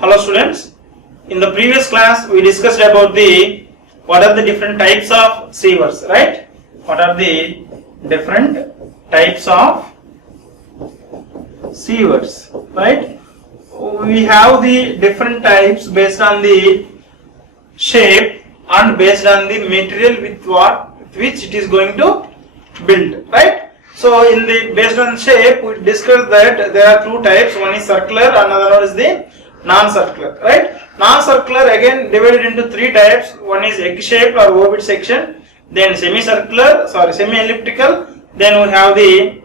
Hello students, in the previous class we discussed about what are the different types of sievers, right? What are the different types of sievers, right? We have the different types based on the shape and based on the material with which it is going to build, right? So in the based on shape we discussed that there are two types, one is circular, another one is the non-circular, right? Non-circular again divided into three types. One is egg-shaped or ovoid section, then semi-elliptical, then we have the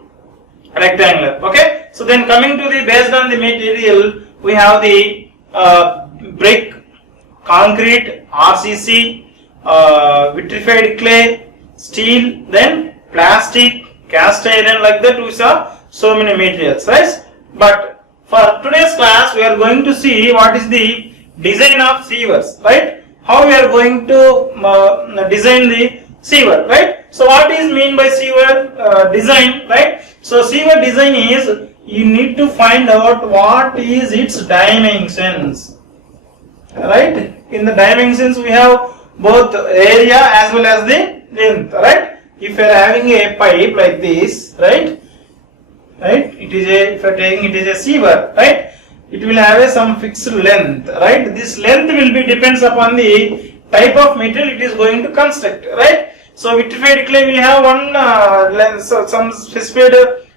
rectangular. Okay, so then coming to the based on the material, we have the brick, concrete, RCC, vitrified clay, steel, then plastic, cast iron, like that we saw so many materials, right? But for today's class, we are going to see what is the design of sievers, right? How we are going to design the siever, right? So what is mean by siever design, right? So siever design is you need to find out what is its dimensions, right? In the dimensions we have both area as well as the length, right? If you are having a pipe like this, right? Right, it is a, if you are taking it is a siever, right? It will have some fixed length, right? This length will be depends upon the type of material it is going to construct, right? So vitrified clay will have one length, so some specified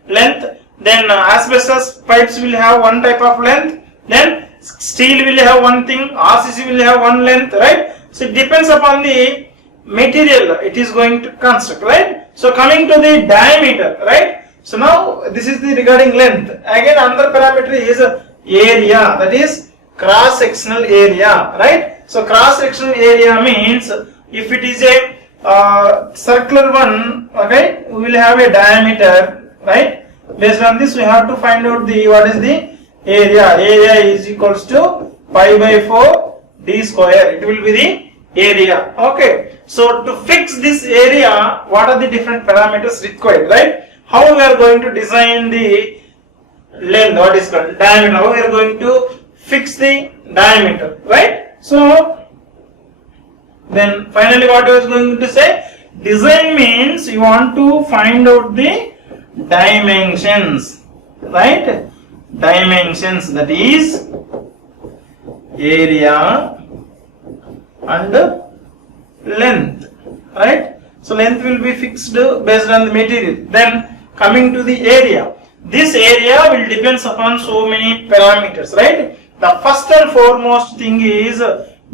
length. Then asbestos pipes will have one type of length. Then steel will have one thing. RCC will have one length, right? So it depends upon the material it is going to construct, right? So coming to the diameter, right? So now this is the regarding length. Again another parameter is area, that is cross sectional area, right? So cross sectional area means if it is a circular one, okay, we will have a diameter, right? Based on this we have to find out the what is the area. Area is equals to pi by 4 d square. It will be the area. Okay. So to fix this area, what are the different parameters required, right? How we are going to design the length, what is called diameter, how we are going to fix the diameter, right? So then finally what I was going to say, design means you want to find out the dimensions, right? Dimensions, that is area and length, right? So length will be fixed based on the material. Then coming to the area, this area will depends upon so many parameters, right? The first and foremost thing is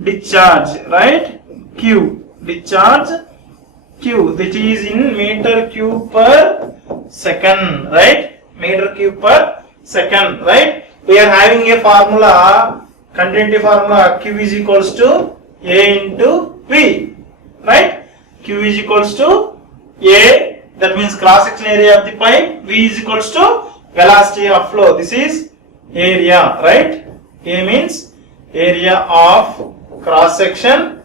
discharge, right? Q, discharge Q, that is in meter cube per second, right? Meter cube per second, right? We are having a formula, continuity formula, Q is equals to A into V, right? Q is equals to A, that means cross section area of the pipe. V is equals to velocity of flow. This is area, right? A means area of cross section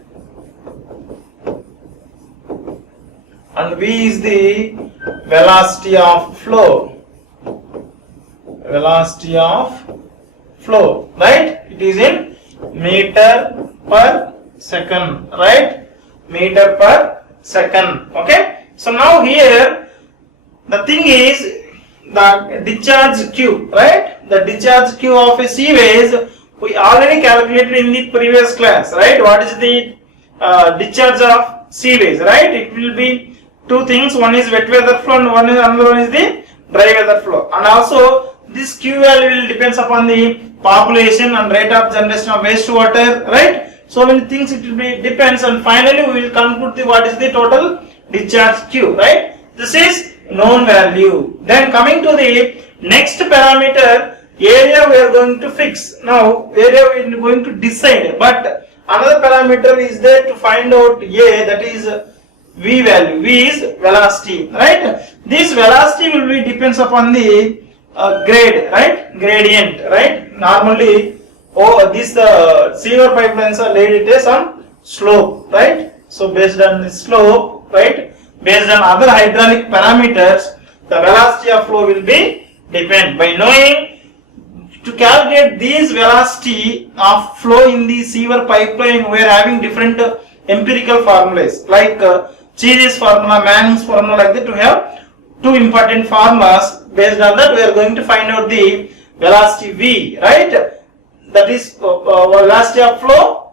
and V is the velocity of flow. Velocity of flow, right? It is in meter per second, right? Meter per second. Okay. So now here the thing is the discharge Q, right? The discharge Q of a sievage we already calculated in the previous class, right? What is the discharge of sievage, right? It will be two things. One is wet weather flow and another one is the dry weather flow. And also this Q value will depends upon the population and rate of generation of wastewater, right? So many things it will be depends, and finally we will conclude the what is the total discharge Q, right? This is known value. Then coming to the next parameter, area we are going to fix. Now area we are going to decide, but another parameter is there to find out A, that is V value. V is velocity, right? This velocity will be depends upon the grade, right? Gradient, right? Normally, this siever pipelines are laid at some slope, right? So based on the slope, right? Based on other hydraulic parameters, the velocity of flow will be depend. By knowing to calculate these velocity of flow in the sewer pipeline, we are having different empirical formulas like Chere's formula, Manning's formula, like that. To have two important formulas. Based on that, we are going to find out the velocity V, right? That is velocity of flow,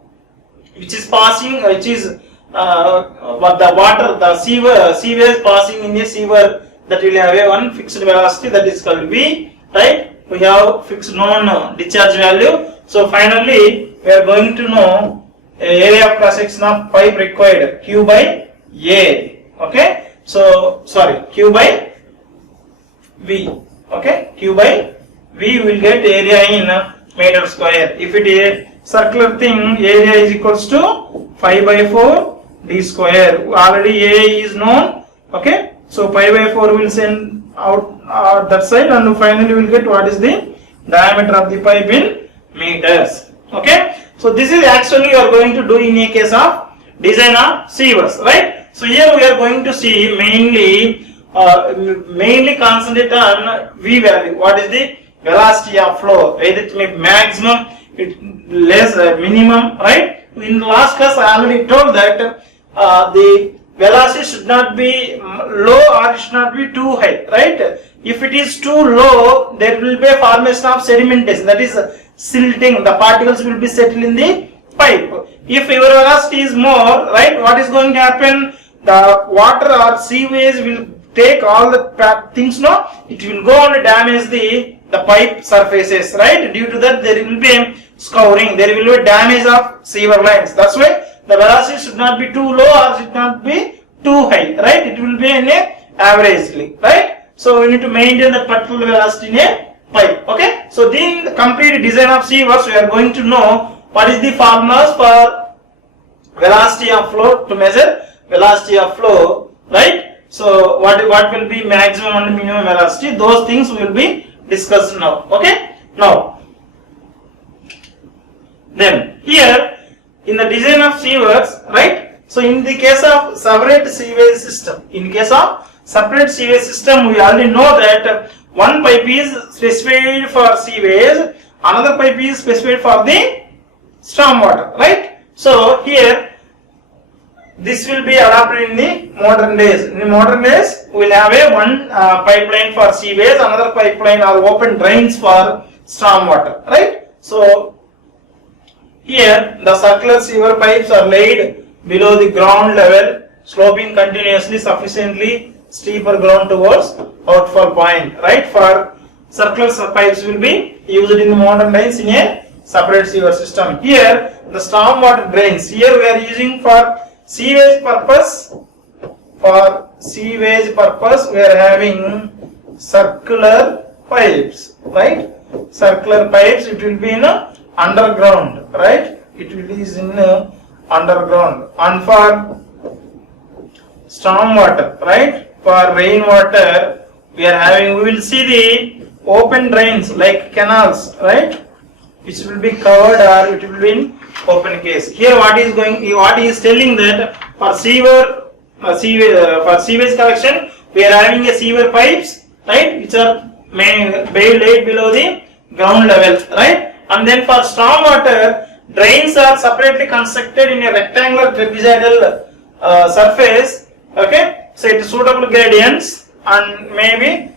which is passing, which is what the water, the sewage passing in a sewer, that will have a one fixed velocity, that is called V, right? We have fixed known discharge value. So finally, we are going to know area of cross section of pipe required, Q by A. Okay. So sorry, Q by V. Okay. Q by V will get area in meter square. If it is a circular thing, area is equals to pi by 4 d square. Already A is known. Okay. So pi by 4 will send out that side, and finally we will get what is the diameter of the pipe in meters. Okay. So this is actually you are going to do in a case of design of sewers, right? So here we are going to see mainly concentrate on V value. What is the velocity of flow? Either it may be maximum, less, minimum, right? In the last class I already told that the velocity should not be low or it should not be too high, right? If it is too low, there will be a formation of sedimentation, that is silting. The particles will be settled in the pipe. If your velocity is more, right, what is going to happen? The water or sewage will take all the things, no? It will go and damage the pipe surfaces, right? Due to that, there will be scouring, there will be damage of sewer lines. That's why the velocity should not be too low or should not be too high, right? It will be in a averagely, right? So we need to maintain the particular velocity in a pipe. Okay. So in the complete design of sewers, we are going to know what is the formulas for velocity of flow, to measure velocity of flow, right? So what will be maximum and minimum velocity? Those things will be discussed now. Okay. Now, then here in the design of sewers, right? So in the case of separate sewage system, we already know that one pipe is specified for sewage, another pipe is specified for the storm water, right? So here this will be adopted in the modern days. In the modern days, we will have a one pipeline for sewage, another pipeline or open drains for storm water, right? So here the circular sewer pipes are laid below the ground level, sloping continuously sufficiently steeper ground towards outfall point, right? For circular pipes will be used in the modern days in a separate sewer system. Here the storm water drains, here we are using for sewage purpose. For sewage purpose we are having circular pipes, right? Circular pipes, it will be in underground, right? It will be in underground. And for storm water, right? For rainwater, we will see the open drains like canals, right? Which will be covered or it will be in open case. Here what is telling that for sewage collection, we are having a sewer pipes, right? Which are laid below the ground level, right? And then for storm water, drains are separately constructed in a rectangular trapezoidal surface. Okay. So it is suitable gradients and maybe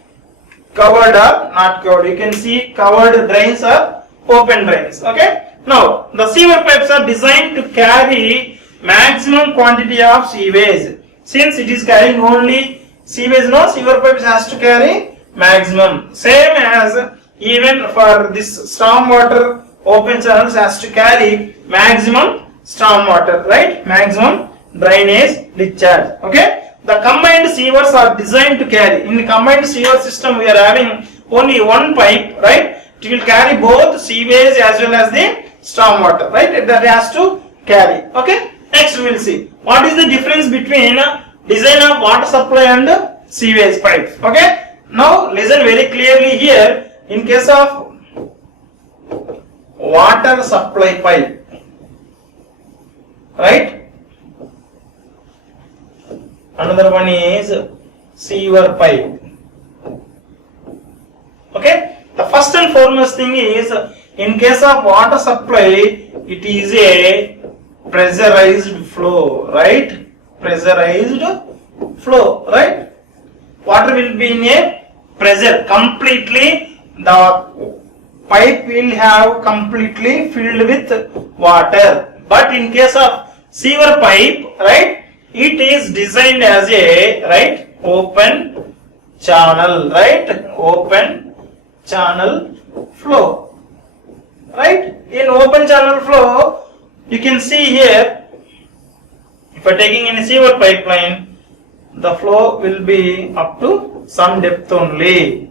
covered or not covered. You can see covered drains or open drains. Okay. Now the sewer pipes are designed to carry maximum quantity of sewage. Since it is carrying only sewage, no, sewer pipes has to carry maximum. Same as even for this storm water, open channels has to carry maximum storm water, right? Maximum drainage discharge. Okay. The combined sewers are designed to carry. In the combined sewer system, we are having only one pipe, right? It will carry both sewage as well as the storm water, right? That has to carry. Okay. Next we will see what is the difference between design of water supply and sewage pipes. Okay. Now listen very clearly here. In case of water supply pipe, right? Another one is sewer pipe. Okay. The first and foremost thing is, in case of water supply, it is a pressurized flow, right? Pressurized flow, right? Water will be in a pressure, completely the pipe will have completely filled with water. But in case of sewer pipe, right, it is designed as a, right, open channel, right, open channel flow, right? In open channel flow, you can see here, if I taking in a sewer pipeline, the flow will be up to some depth only.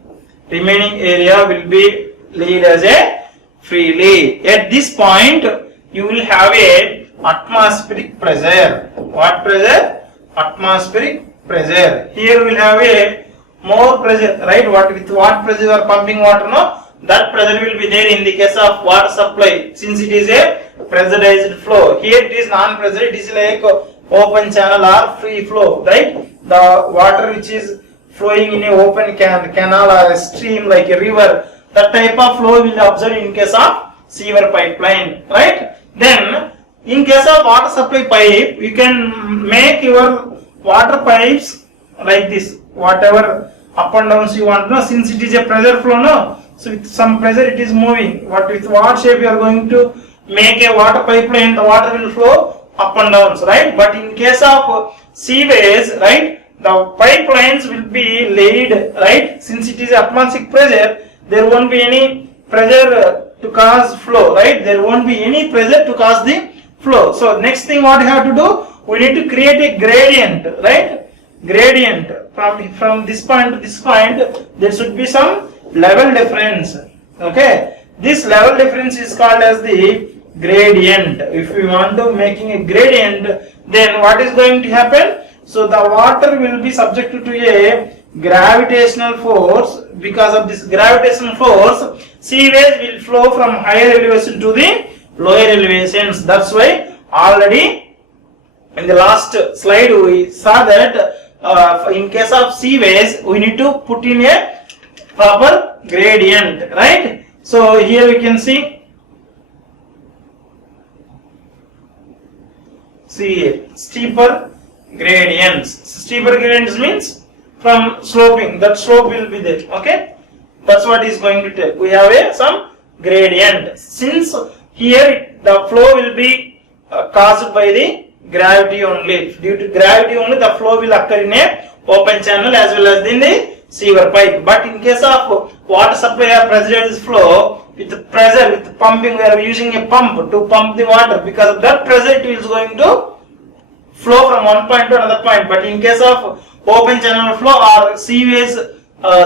Remaining area will be lead as a freely. At this point, you will have a atmospheric pressure. What pressure? Atmospheric pressure. Here we will have a more pressure, right? With what pressure you are pumping water, no? That pressure will be there in the case of water supply, since it is a pressurized flow. Here it is non-pressure, it is like open channel or free flow, right? The water which is flowing in a open canal or a stream like a river, that type of flow will observe in case of sewer pipeline, right? Then in case of water supply pipe, you can make your water pipes like this, whatever up and downs you want, no? Since it is a pressure flow, no? So with some pressure it is moving. With what shape you are going to make a water pipeline, the water will flow up and downs, right? But in case of seaways, right, the pipelines will be laid, right? Since it is atmospheric pressure, there won't be any pressure to cause flow, right? There won't be any pressure to cause the flow. So next thing what we have to do, we need to create a gradient, right? Gradient from this point to this point, there should be some level difference. Okay, this level difference is called as the gradient. If we want to making a gradient, then what is going to happen? So the water will be subjected to a gravitational force. Because of this gravitational force, seaways will flow from higher elevation to the lower elevations. That's why already in the last slide we saw that in case of seaways we need to put in a proper gradient, right? So here we can see steeper gradients. Steeper gradients means from sloping, that slope will be there, okay? That's what is going to take. We have some gradient. Since here the flow will be caused by the gravity only. Due to gravity only, the flow will occur in a open channel as well as in the sewer pipe. But in case of water supply or pressurized flow, with pressure, with pumping, we are using a pump to pump the water. Because of that pressure, it is going to flow from one point to another point. But in case of open channel flow or seaways,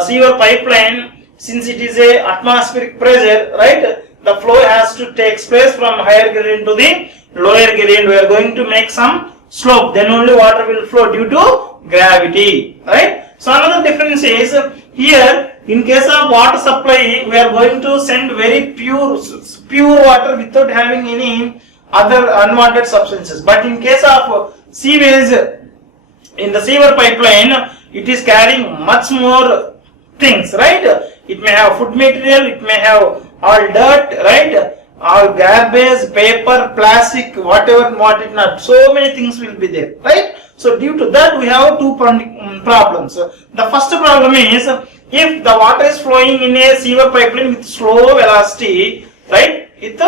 sewer pipeline, since it is a atmospheric pressure, right, the flow has to take place from higher gradient to the lower gradient. We are going to make some slope, then only water will flow due to gravity, right? So another difference is, here in case of water supply, we are going to send very pure water without having any other unwanted substances. But in case of seaways, in the sewer pipeline, it is carrying much more things, right? It may have food material, it may have all dirt, right? All garbage, paper, plastic, whatever, what it not. So many things will be there, right? So due to that, we have two problems. The first problem is, if the water is flowing in a sewer pipeline with slow velocity, right, with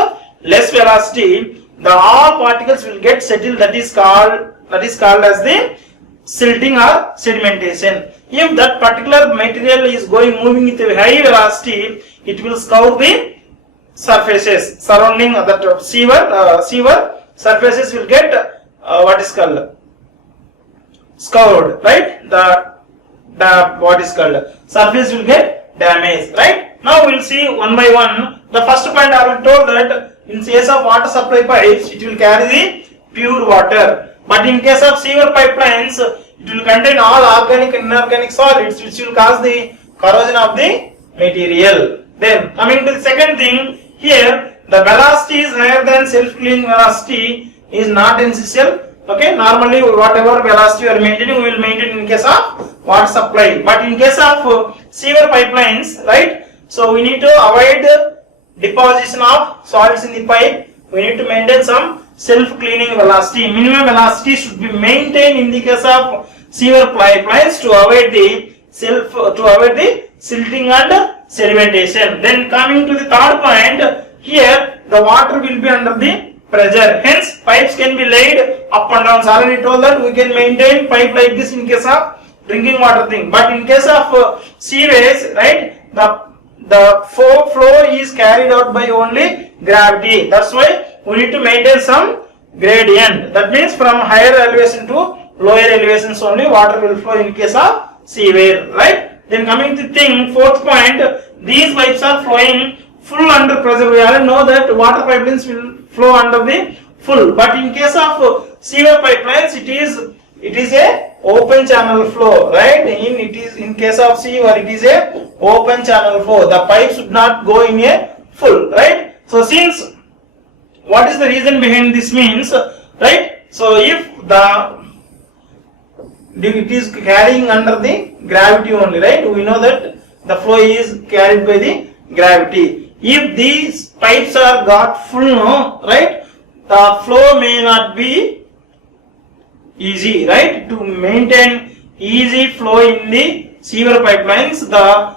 less velocity, the all particles will get settled. That is called as the silting or sedimentation. If that particular material is moving with a high velocity, it will scour the surfaces surrounding that sewer surfaces will get what is called scoured, right? The what is called surface will get damaged, right? Now we will see one by one. The first point I will told that in case of water supply pipes, it will carry the pure water, but in case of sewer pipelines, it will contain all organic and inorganic solids, which will cause the corrosion of the material. Then coming to the second thing, here the velocity is higher than self-cleaning velocity is not essential. Okay, normally whatever velocity you are maintaining, we will maintain in case of water supply. But in case of sewer pipelines, right? So we need to avoid deposition of solids in the pipe. We need to maintain some self-cleaning velocity. Minimum velocity should be maintained in the case of sewer pipelines to avoid the silting and sedimentation. Then coming to the third point, here the water will be under the pressure. Hence, pipes can be laid up and down. So already told that we can maintain pipe like this in case of drinking water thing. But in case of seaways, right, the flow is carried out by only gravity. That's why we need to maintain some gradient. That means from higher elevation to lower elevations only water will flow in case of seaway, right? Then coming to thing, fourth point, these pipes are flowing full under pressure. We already know that water pipelines will flow under the full, but in case of sewer pipelines, it is a open channel flow, right? In case of sewer, it is a open channel flow. The pipe should not go in a full, right? So since what is the reason behind this means, right? So if it is carrying under the gravity only, right? We know that the flow is carried by the gravity. If these pipes are got full, no, right? The flow may not be easy, right? To maintain easy flow in the sewer pipelines, the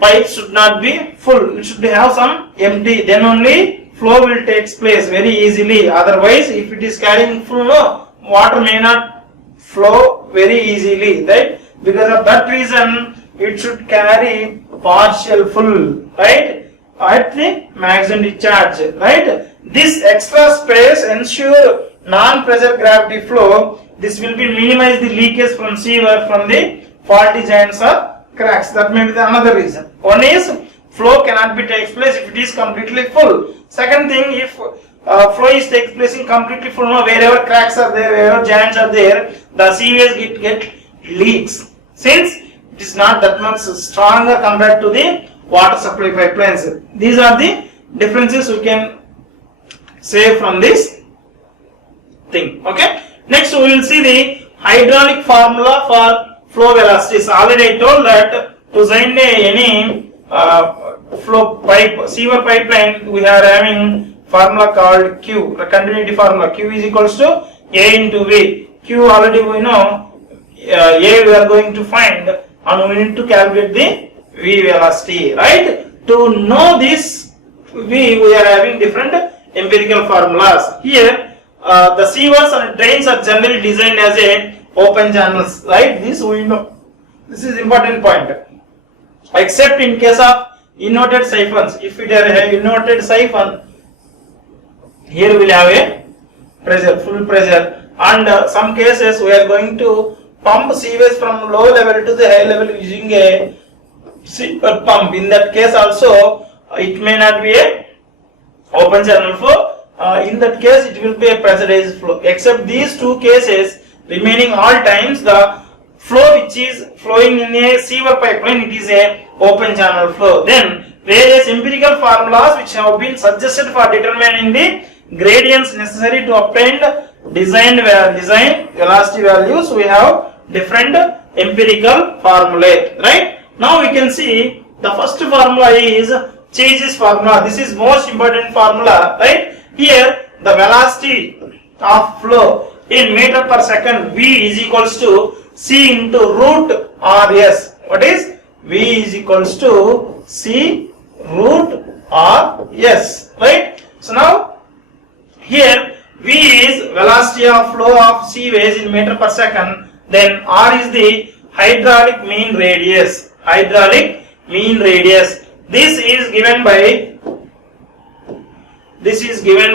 pipes should not be full. It should have some empty. Then only flow will take place very easily. Otherwise, if it is carrying full, no, water may not flow very easily, right? Because of that reason, it should carry partial full, right? At the maximum discharge, right? This extra space ensure non-pressure gravity flow. This will be minimize the leakage from sewer from the faulty joints or cracks. That may be the another reason. One is flow cannot be takes place if it is completely full. Second thing, if flow is takes place in completely full, no, wherever cracks are there, wherever joints are there, the seways get leaks. Since it is not that much stronger compared to the water supply pipelines. These are the differences we can say from this thing. Okay. Next we will see the hydraulic formula for flow velocities. Already I told that to design any flow pipe, sewer pipeline, we are having formula called Q, the continuity formula. Q is equals to A into V. Q already we know, A we are going to find, and we need to calculate the V velocity, right? To know this V, we are having different empirical formulas. Here, the sewers and drains are generally designed as a open channels, right? This we know. This is important point. Except in case of inverted siphons. If it is an inverted siphon, here we will have a pressure, full pressure, and some cases we are going to pump seways from low level to the high level using a sewer pump. In that case also, it may not be a open channel flow. In that case, it will be a pressurized flow. Except these two cases, remaining all times, the flow which is flowing in a sewer pipeline, it is a open channel flow. Then various empirical formulas which have been suggested for determining the gradients necessary to obtain design velocity values. We have different empirical formulae, right? Now we can see the first formula is Chase's formula. This is most important formula, right? Here the velocity of flow in meter per second, V is equals to C into root RS. What is V is equals to C root RS, right? So now here V is velocity of flow of seaways in meter per second. Then R is the hydraulic mean radius. Hydraulic mean radius. This is given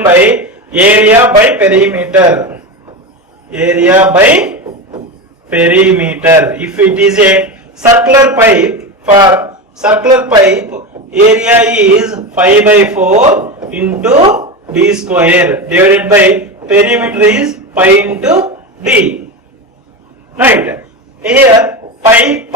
by area by perimeter. Area by perimeter. If it is a circular pipe, for circular pipe, area is 5 by 4 into d square divided by perimeter is pi into d. Right. Here pi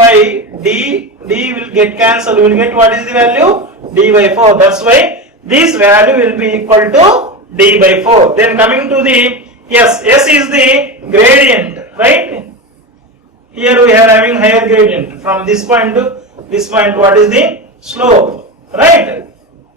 d will get cancelled. We will get what is the value? D by 4. That's why this value will be equal to d by 4. Then coming to the S is the gradient, right? Here we are having higher gradient from this point to this point. What is the slope, right?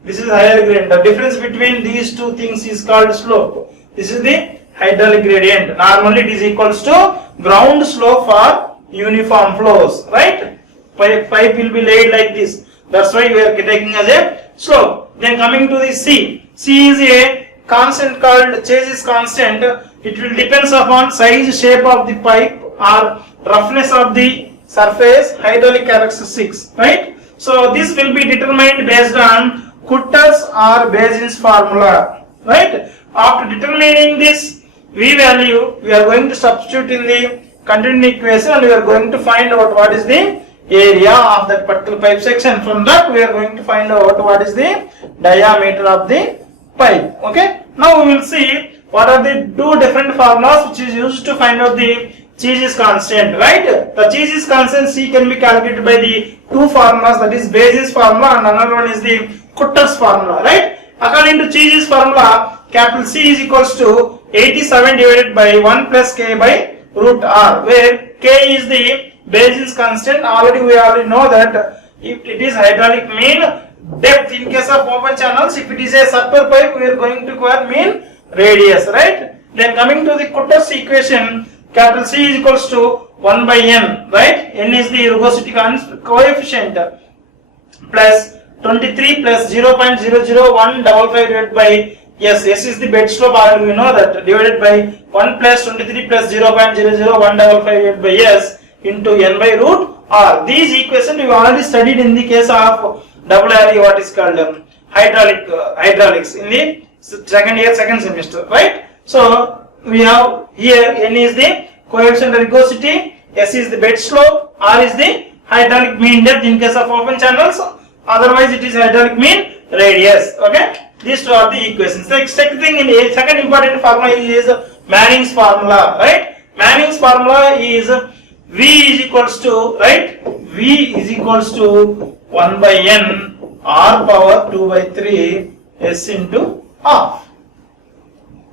This is hydraulic gradient. The difference between these two things is called slope. This is the hydraulic gradient. Normally it is equals to ground slope for uniform flows, right? Pipe will be laid like this. That's why we are taking as a slope. Then coming to the C. C is a constant called Chase's constant. It will depends upon size, shape of the pipe or roughness of the surface, hydraulic characteristics, right? So this will be determined based on Kutter's or Bazin's formula, right? After determining this V value, we are going to substitute in the continuity equation and we are going to find out what is the area of that particular pipe section. From that we are going to find out what is the diameter of the pipe. Okay. Now we will see what are the two different formulas which is used to find out the Chase's constant, right? The Chase's constant C can be calculated by the two formulas, that is Bazin's formula and another one is the Kutter's formula, right? According to Chase's formula, capital C is equals to 87 divided by 1 plus K by root R, where K is the Bazin's constant. We already know that if it is hydraulic mean depth in case of open channels, if it is a circular pipe, we are going to require mean radius, right? Then coming to the Kutter's equation, capital C is equals to 1 by N, right? N is the rugosity coefficient plus 23 plus 0.00155 divided by S. S is the bed slope, already we know that, divided by 1 plus 23 plus 0.00155 divided by S into N by root R. These equations we already studied in the case of WRE, what is called hydraulics in the second year, second semester, right? So we have here N is the coefficient of rugosity, S is the bed slope, R is the hydraulic mean depth in case of open channels, otherwise it is hydraulic mean radius. Okay, these two are the equations. The second thing in a second important formula is Manning's formula, right? Manning's formula is V is equals to, right? V is equals to 1 by N R power 2 by 3 S into half.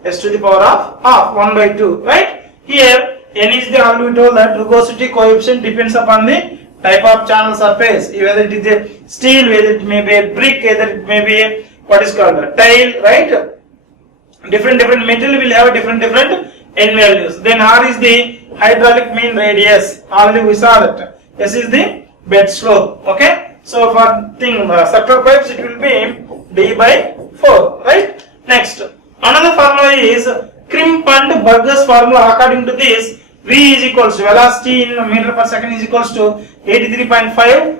S to the power of half, 1 by 2, right? Here N is the, already we told that rugosity coefficient depends upon the type of channel surface, whether it is a steel, whether it may be a brick, whether it may be a what is called a tile, right? Different material will have different N values. Then R is the hydraulic mean radius, already we saw that. S is the bed slope. Okay, so for circular pipes it will be D by 4, right? Next, another formula is Crimp and Burgess formula. According to this, V is equals to velocity in meter per second is equals to 83.5,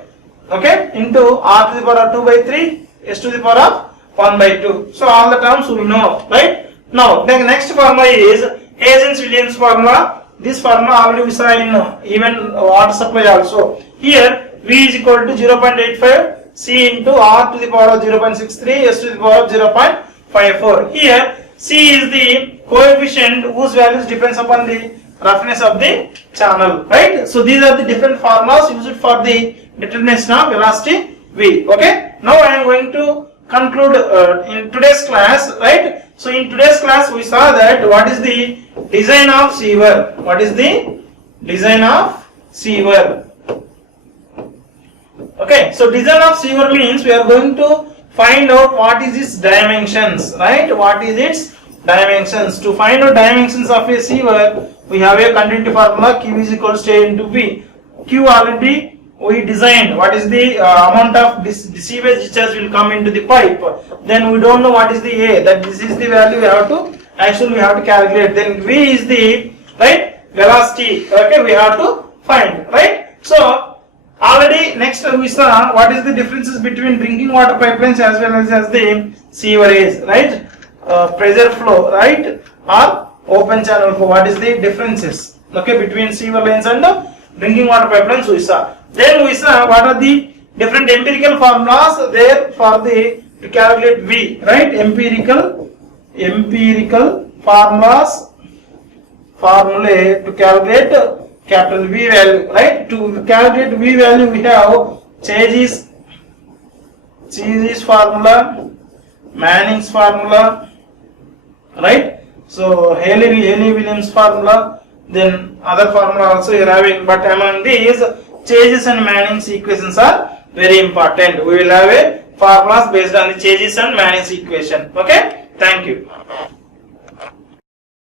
okay, into R to the power of 2 by 3 S to the power of 1 by 2. So all the terms we know, right? Now the next formula is Hazen-Williams formula. This formula already we saw in even water supply also. Here V is equal to 0.85 C into R to the power of 0.63 S to the power of 0.54. Here C is the coefficient whose values depends upon the roughness of the channel, right? So these are the different formulas used for the determination of velocity V. Okay, now I am going to conclude in today's class, right? So in today's class we saw that what is the design of sewer. What is the design of sewer? Okay, so design of sewer means we are going to find out what is its dimensions, right? What is its dimensions? To find out dimensions of a sewer, we have a continuity formula Q is equals to A into V. Q already we designed what is the amount of sewage discharge will come into the pipe. Then we don't know what is the A, that this is the value we have to calculate. Then V is the velocity, okay, we have to find, right? So already next we saw what is the differences between drinking water pipelines as well as the sewerage, right? Pressure flow, right, or open channel flow. What is the differences, okay, between sewer lines and drinking water pipelines we saw. Then we saw what are the different empirical formulas there for the to calculate V, right? Empirical formulae to calculate capital V value, right? To calculate V value we have Chase's formula, Manning's formula, right? So Haley-Williams formula, then other formula also you are having, but among these Chases and Manning's equations are very important. We will have a formulas based on the Chases and Manning's equation. Okay, thank you.